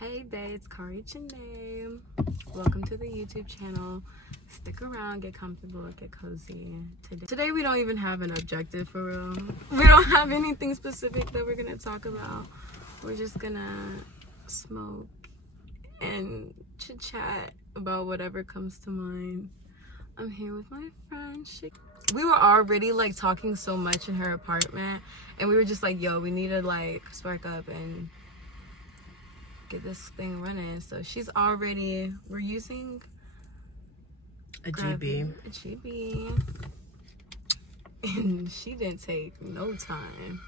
Hey babe, it's Kari Janae. Welcome to the YouTube channel. Stick around, get comfortable, get cozy. Today we don't even have an objective for real. We don't have anything specific that we're gonna talk about. We're just gonna smoke and chit chat about whatever comes to mind. I'm here with my friend. We were already like talking so much in her apartment, and we were just like, yo, we need to like spark up and get this thing running. So we're using a GB, and she didn't take no time.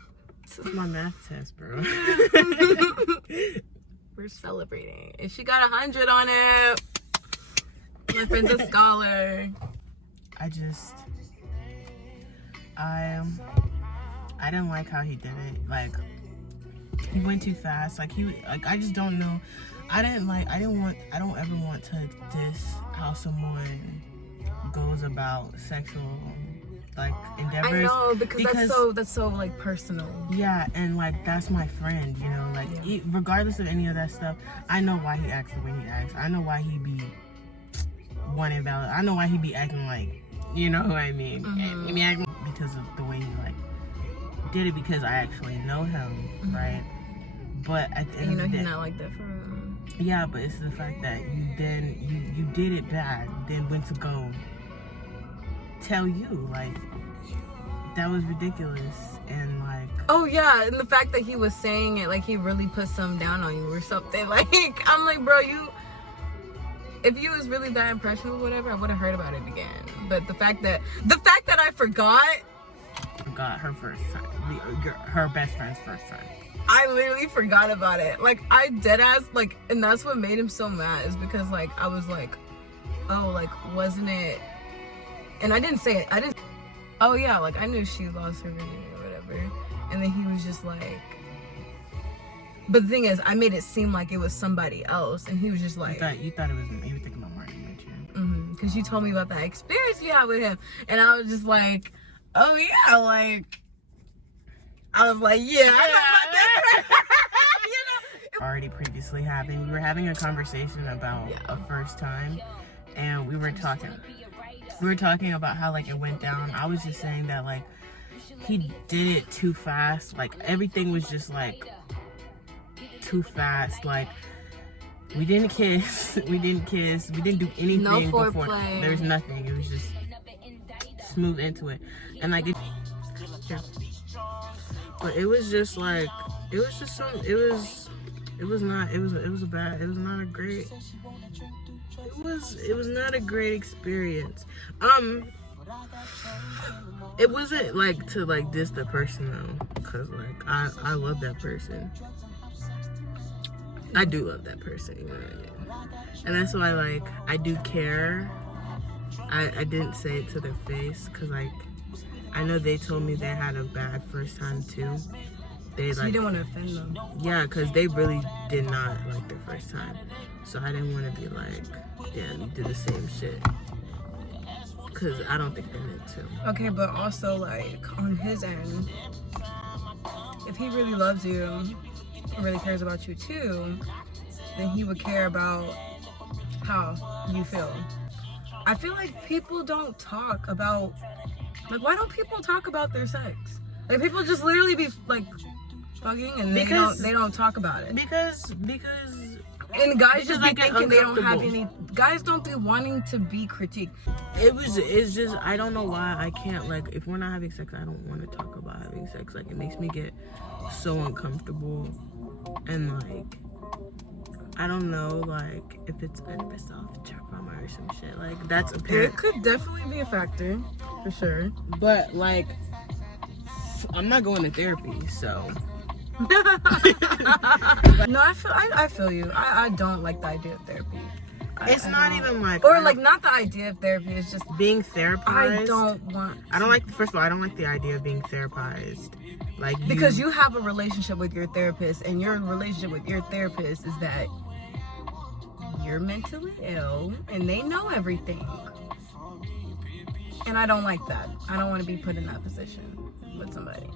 This is my math test, bro. We're celebrating, and she got 100 on it. My friend's a scholar. I didn't like how he did it. Like, he went too fast. I just don't know. I don't ever want to diss how someone goes about sexual like endeavors. I know, because that's so like personal. Yeah, and like that's my friend, you know, like regardless of any of that stuff, I know why he acts the way he acts. I know why he be one invalid. I know why he be acting like, you know what I mean? Mm-hmm. I mean, acting because of the way he like did it, because I actually know him, mm-hmm. right? But at the end of the day, he's not like that for real. Yeah, but it's the fact that you did it bad, then went to go tell you, like, that was ridiculous. And like, oh yeah, and the fact that he was saying it like he really put some down on you or something. Like, I'm like, bro, if you was really that impressionable, whatever, I would have heard about it again. But the fact that I forgot her first time, her best friend's first time. I literally forgot about it. Like, I deadass, like, and that's what made him so mad, is because like I was like, oh, like, wasn't it? And I didn't say it. Oh yeah, like I knew she lost her virginity or whatever. And then he was just like, but the thing is, I made it seem like it was somebody else, and he was just like, you thought it was me. You were thinking about Martin, weren't you? Because you told me about that experience you had with him, and I was just like, oh yeah, like, I was like, yeah, I know about that. You know, already previously we were having a conversation about a first time, and we were talking about how like it went down. I was just saying that like he did it too fast. Like, everything was just like too fast. Like, we didn't kiss, we didn't do anything. No before. foreplay. There was nothing. It was just smooth into it, and like but it was just like, it was not a great experience. It wasn't like to like diss the person though, because like I love that person. I do love that person, you know what I mean? And that's why, like, I do care. I didn't say it to their face, because like I know they told me they had a bad first time too. So you didn't want to offend them. Yeah, because they really did not like their first time. So I didn't want to be like, damn, you did the same shit. Because I don't think they meant to. Okay, but also, like, on his end, if he really loves you and really cares about you too, then he would care about how you feel. I feel like people don't talk about, like, why don't people talk about their sex? Like, people just literally be like fucking, and they don't talk about it. Because and guys just be thinking they don't have any. Guys don't be wanting to be critiqued. It's just, I don't know why I can't, like, if we're not having sex, I don't want to talk about having sex. Like, it makes me get so uncomfortable, and like, I don't know, like, if it's unresolved trauma or some shit, like, that's apparent. It could definitely be a factor, for sure. But like, I'm not going to therapy, so. No, I feel you. I don't like the idea of therapy. It's not even like, or like, not the idea of therapy. It's just being therapized. I don't want. First of all, I don't like the idea of being therapized. Like, because you have a relationship with your therapist, and your relationship with your therapist is that you're mentally ill, and they know everything. And I don't like that. I don't want to be put in that position with somebody.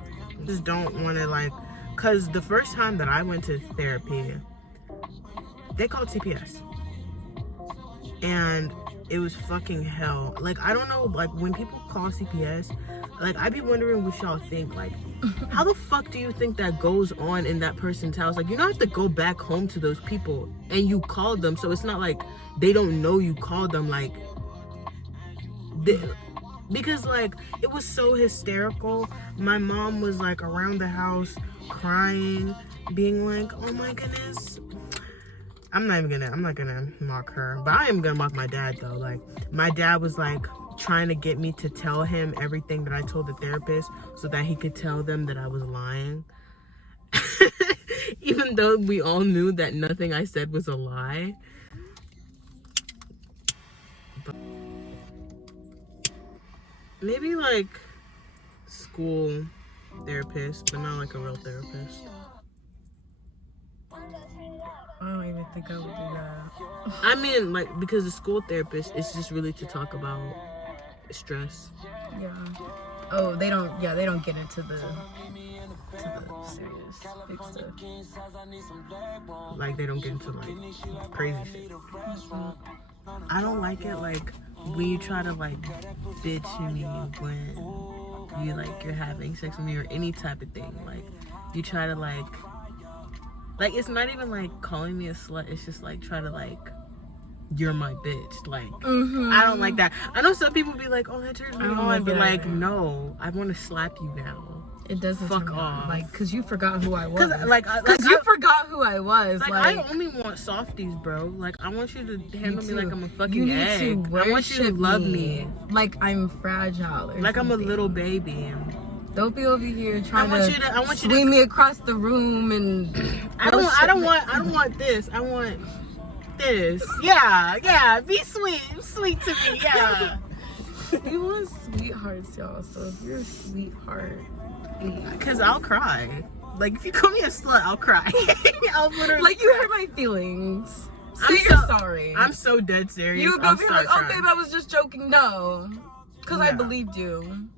Just don't want to, like, because the first time that I went to therapy, they called CPS. And it was fucking hell. Like, I don't know, like, when people call CPS, like, I be wondering what y'all think. Like, how the fuck do you think that goes on in that person's house? Like, you don't have to go back home to those people and you called them, so it's not like they don't know you called them. Like, because, like, it was so hysterical. My mom was, like, around the house crying, being like, oh my goodness. I'm not gonna mock her, but I am gonna mock my dad though. Like, my dad was like trying to get me to tell him everything that I told the therapist so that he could tell them that I was lying. Even though we all knew that nothing I said was a lie. But maybe like school therapist, but not like a real therapist. I don't even think I would do that. I mean, like, because the school therapist is just really to talk about stress. Yeah. Oh, they don't get into the serious big stuff. Like, they don't get into like crazy shit. Mm-hmm. I don't like it like when you try to like bitch me when you like you're having sex with me or any type of thing. Like, you try to like it's not even like calling me a slut. It's just like try to like, you're my bitch. Like, I don't like that. I know some people be like, oh, that turns me on, but like, no, I want to slap you now. It doesn't fuck turn me on. off. Like, cause you forgot who I was. Cause you forgot who I was. Like, I only want softies, bro. Like, I want you to handle me like I'm a fucking egg. I want you to love me like I'm fragile. Or like something. I'm a little baby. Don't be over here trying I want you to swing me across the room and. I don't want this. I want this. Yeah. Be sweet to me. Yeah. You want sweethearts, y'all. So if you're a sweetheart, because I'll cry. Like, if you call me a slut, I'll cry. I'll literally like, you hurt my feelings. So I'm you're sorry. I'm so dead serious. You would go be like, oh, babe, I was just joking. No, because I believed you.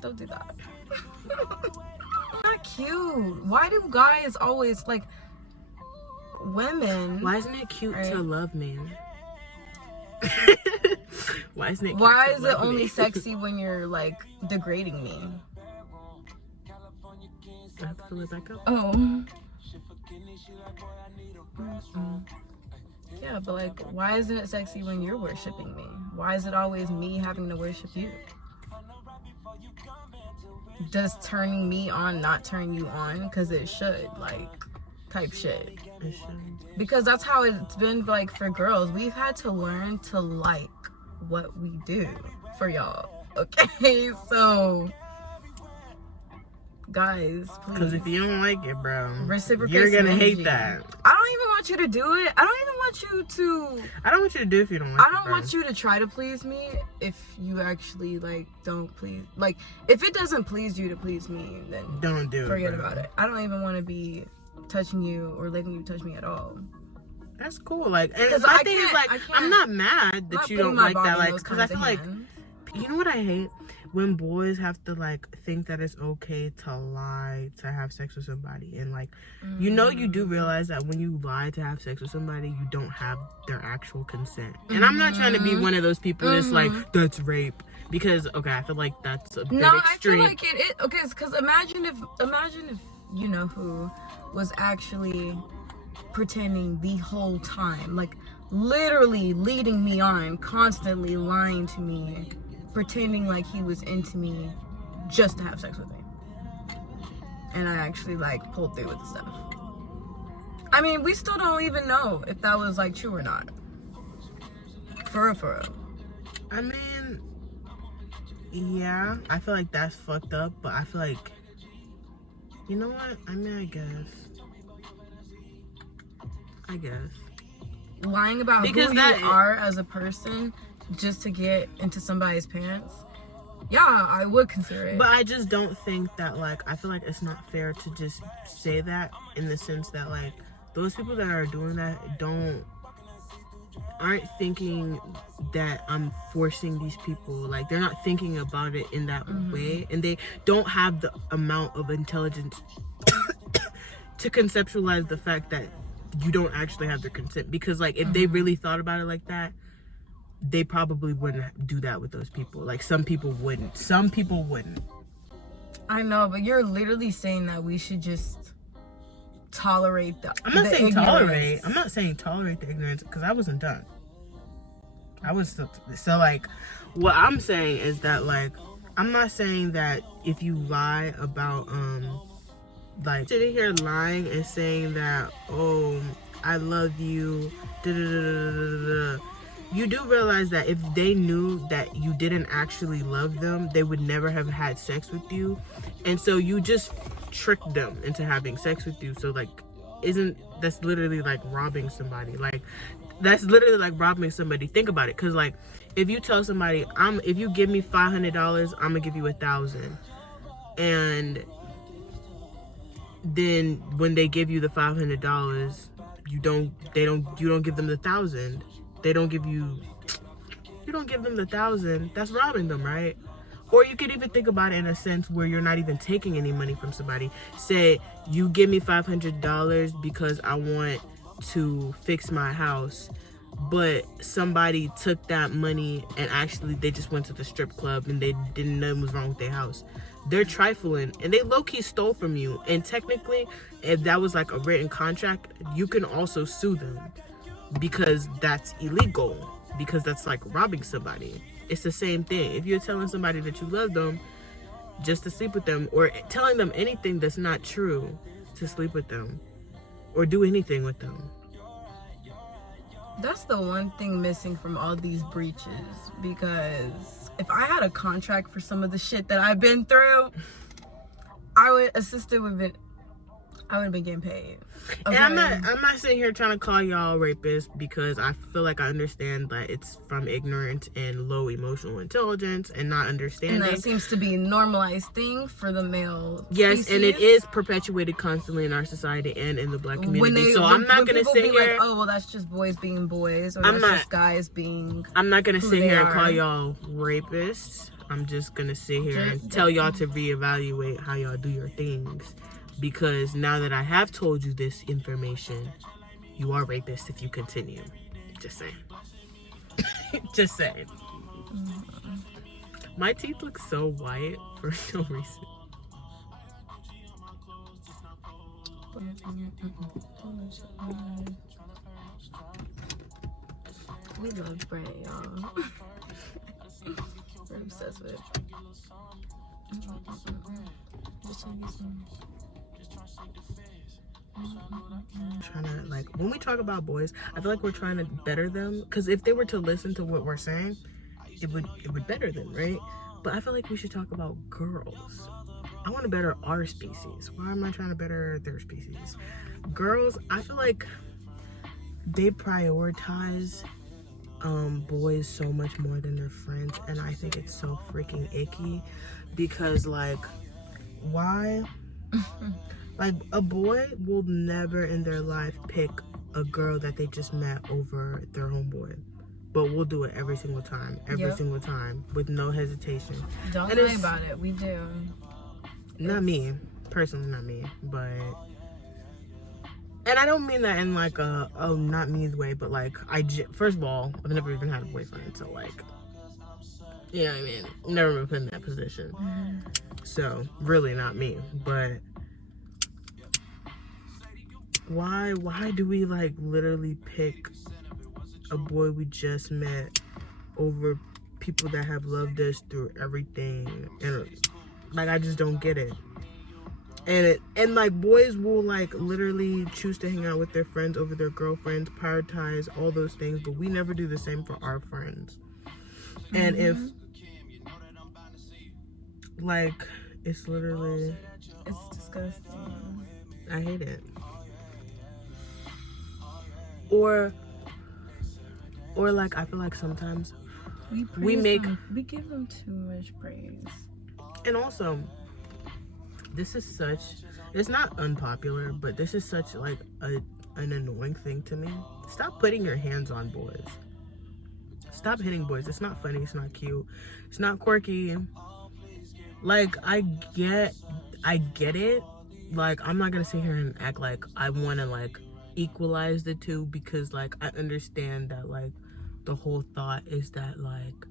Don't do that. Not cute. Why do guys always like women? Why isn't it cute to love me? Why isn't it cute Why to is it love only me? sexy when you're like degrading me? I have to fill it back up. Oh. Yeah, but like, why isn't it sexy when you're worshiping me? Why is it always me having to worship you? Does turning me on not turn you on? Because it should, like, type shit. It should. Because that's how it's been, like, for girls. We've had to learn to like what we do for y'all. Okay? So, guys, please. Because if you don't like it, bro, reciprocate. you're going to energy. hate that. I don't even want you to do it. I don't even want you to... I don't want you to do it if you don't like it, I don't want you to try to please me if you actually, like, don't please... Like, if it doesn't please you to please me, then... Don't do it, forget about it. I don't even want to be touching you or letting you touch me at all. That's cool. Like, and Because my thing is, like, I'm not mad that you don't like that. Like, because I feel like... You know what I hate? When boys have to like think that it's okay to lie to have sex with somebody, and like you know, you do realize that when you lie to have sex with somebody, you don't have their actual consent. And I'm not trying to be one of those people that's like, that's rape, because okay, I feel like that's a bit extreme. I feel like it okay, because imagine if you know who was actually pretending the whole time, like literally leading me on, constantly lying to me, pretending like he was into me just to have sex with me. And I actually like pulled through with the stuff. I mean, we still don't even know if that was like true or not. For real. I mean, yeah, I feel like that's fucked up, but I feel like, you know what? I mean, I guess. Lying about because who you are as a person just to get into somebody's pants, yeah, I would consider it. But I just don't think that, like, I feel like it's not fair to just say that, in the sense that, like, those people that are doing that aren't thinking that I'm forcing these people. Like, they're not thinking about it in that way, and they don't have the amount of intelligence to conceptualize the fact that you don't actually have their consent. Because like if they really thought about it like that, they probably wouldn't do that with those people. Like some people wouldn't. I know, but you're literally saying that we should just tolerate I'm not saying ignorance. tolerate. I'm not saying tolerate the ignorance, because I wasn't done. I was still, so like, what I'm saying is that like, I'm not saying that if you lie about like sitting here lying and saying that, oh, I love you, da da da da da da. You do realize that if they knew that you didn't actually love them, they would never have had sex with you. And so you just tricked them into having sex with you. So like, that's literally like robbing somebody. Like, that's literally like robbing somebody. Think about it. Cause like, if you tell somebody, if you give me $500, I'm gonna give you 1,000. And then when they give you the $500, you don't give them the 1,000. You don't give them the 1,000. That's robbing them, right? Or you could even think about it in a sense where you're not even taking any money from somebody. Say you give me $500 because I want to fix my house, but somebody took that money and actually they just went to the strip club and they didn't know what was wrong with their house. They're trifling and they low-key stole from you. And technically, if that was like a written contract, you can also sue them, because that's illegal, because that's like robbing somebody. It's the same thing. If you're telling somebody that you love them just to sleep with them, or telling them anything that's not true to sleep with them or do anything with them. That's the one thing missing from all these breaches, because if I had a contract for some of the shit that I've been through, I would have been getting paid. Okay. And I'm not sitting here trying to call y'all rapists, because I feel like I understand that it's from ignorance and low emotional intelligence and not understanding. And that seems to be a normalized thing for the male Yes, species. and it is perpetuated constantly in our society and in the Black community. I'm not going to sit here... like, oh, well, that's just boys being boys, or that's just guys being... I'm not going to sit here and call are. y'all rapists. I'm just going to sit here and tell y'all to reevaluate how y'all do your things. Because now that I have told you this information, you are rapists if you continue. Just saying. Just saying. My teeth look so white for no reason. We love Brent, y'all. We're obsessed with it. Trying to, like, when we talk about boys, I feel like we're trying to better them, because if they were to listen to what we're saying, it would better them, right? But I feel like we should talk about girls. I want to better our species. Why am I trying to better their species? Girls, I feel like they prioritize boys so much more than their friends, and I think it's so freaking icky, because like, why? Like, a boy will never in their life pick a girl that they just met over their homeboy, but we'll do it every single time, single time, with no hesitation. Don't lie about it. We do. Not me, personally, not me, but, and I don't mean that in like a not me way, but like, first of all, I've never even had a boyfriend, so like, you know what I mean? Never been put in that position. So really not me, but why do we like literally pick a boy we just met over people that have loved us through everything? And like, I just don't get it. And like, boys will like literally choose to hang out with their friends over their girlfriends, prioritize all those things, but we never do the same for our friends. And if like, it's literally, it's disgusting. I hate it. Or like, I feel like sometimes we give them too much praise. And also, this is such, it's not unpopular, but this is such like an annoying thing to me. Stop putting your hands on boys. Stop hitting boys. It's not funny. It's not cute. It's not quirky. Like, I get it. Like, I'm not gonna sit here and act like I want to like equalize the two, because like I understand that like the whole thought is that like,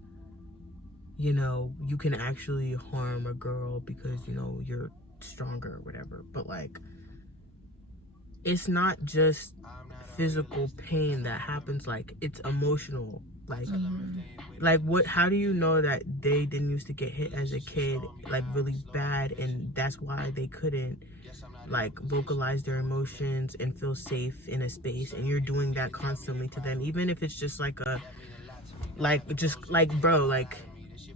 you know, you can actually harm a girl because, you know, you're stronger or whatever, but like it's not just physical pain that happens, like it's emotional, like like what, how do you know that they didn't used to get hit as a kid like really bad, and that's why they couldn't like vocalize their emotions and feel safe in a space, and you're doing that constantly to them, even if it's just like a like just like bro, like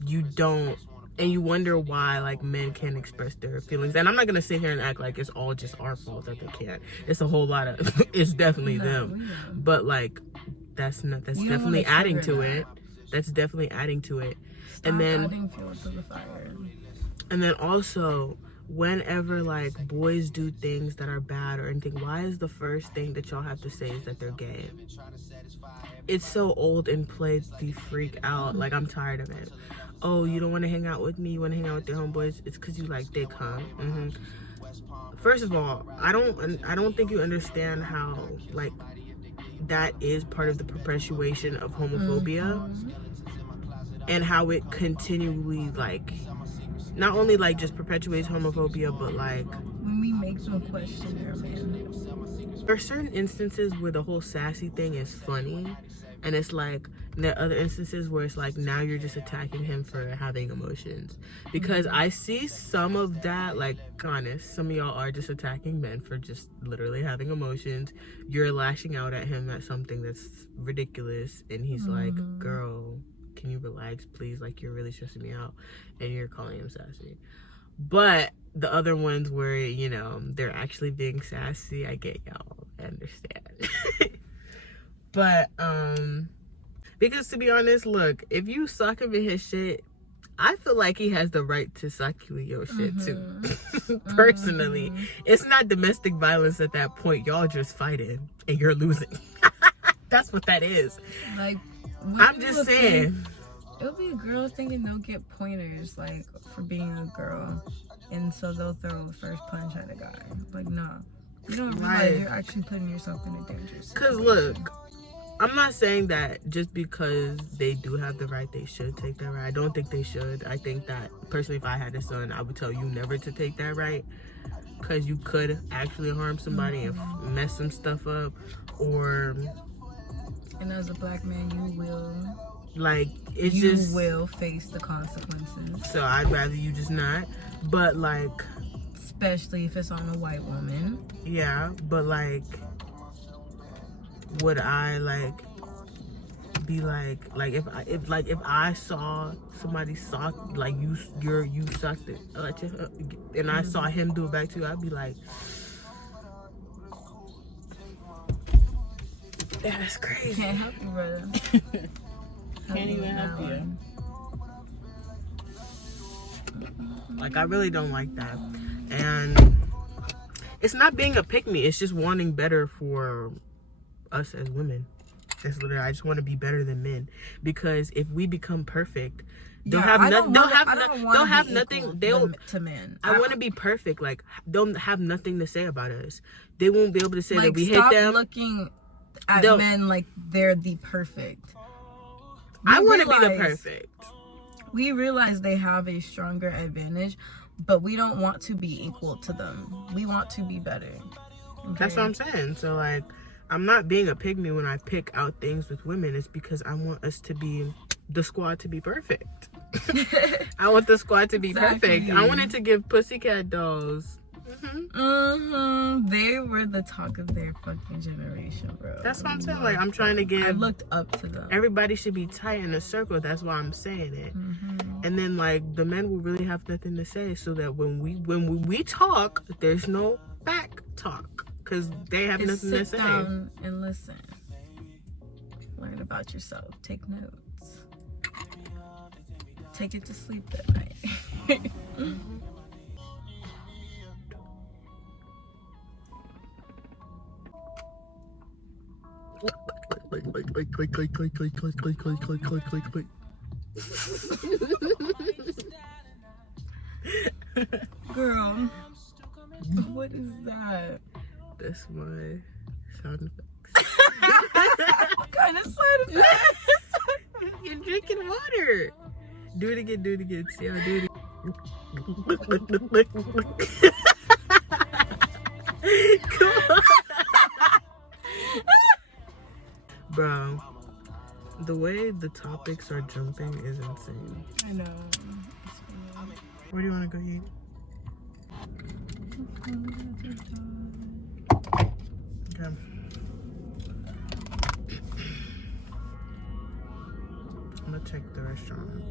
you don't, and you wonder why like men can't express their feelings. And I'm not gonna sit here and act like it's all just our fault that they can't. It's a whole lot of it's definitely them, but like that's definitely adding to it. That's definitely adding to it. And then adding fuel to the fire. And then also, whenever like boys do things that are bad or anything, why is the first thing that y'all have to say is that they're gay? It's so old and played the freak out. Like, I'm tired of it. Oh, you don't want to hang out with me? You want to hang out with your homeboys? It's because you like dick, huh? First of all, I don't think you understand how like that is part of the perpetuation of homophobia, and how it continually like not only like just perpetuates homophobia, but like when we make them question their manhood. There are certain instances where the whole sassy thing is funny, and it's like, there are other instances where it's like, now you're just attacking him for having emotions. Because I see some of that, like, honest, some of y'all are just attacking men for just literally having emotions. You're lashing out at him at something that's ridiculous, and he's like, girl, can you relax, please? Like, you're really stressing me out, and you're calling him sassy. But the other ones where, you know, they're actually being sassy, I get y'all. I understand. But, because to be honest, look, if you suck him in his shit, I feel like he has the right to suck you in your shit too. Personally. It's not domestic violence at that point. Y'all just fighting and you're losing. That's what that is. Like, I'm just saying. It'll be girls thinking they'll get pointers, like, for being a girl. And so they'll throw a first punch at a guy. Like, no. You don't realize you're actually putting yourself in a dangerous situation. Because, look, I'm not saying that just because they do have the right, they should take that right. I don't think they should. I think that, personally, if I had a son, I would tell you never to take that right. Because you could actually harm somebody and mess some stuff up. Or... And as a black man, you will... Like, it's you just... You will face the consequences. So, I'd rather you just not. But, like... Especially if it's on a white woman. Yeah, but, like... Would I, like... Be like if I saw somebody suck, like, you sucked it, and I saw him do it back to you, I'd be like... Yeah, that's crazy. Can't help you, brother. Can't even help you. Like, I really don't like that. And it's not being a pick-me, it's just wanting better for us as women. That's literally, I just want to be better than men. Because if we become perfect, they'll have nothing. To men. I want to be perfect. Like, they'll have nothing to say about us. They won't be able to say like, that we hit them. Stop looking at men like they're the perfect. I want to be the perfect. We realize they have a stronger advantage, but we don't want to be equal to them. We want to be better. Okay? That's what I'm saying. So, like, I'm not being a pygmy when I pick out things with women. It's because I want us to be, the squad to be perfect. I want the squad to be perfect. I wanted to give pussycat dolls. They were the talk of their fucking generation, bro. That's what I'm saying. Like, I'm trying to give... I looked up to them. Everybody should be tight in a circle. That's why I'm saying it. And then, like, the men will really have nothing to say, so that when we talk, there's no back talk. Because they have nothing to say. Sit down and listen. Learn about yourself. Take notes. Take it to sleep that night. Girl, what is that? That's my sound effects. What kind of side effects? You're drinking water. Do it again, do it again. See how I do it again. Come on. Bro, the way the topics are jumping is insane. I know. Where do you want to go eat? Okay. I'm gonna check the restaurant.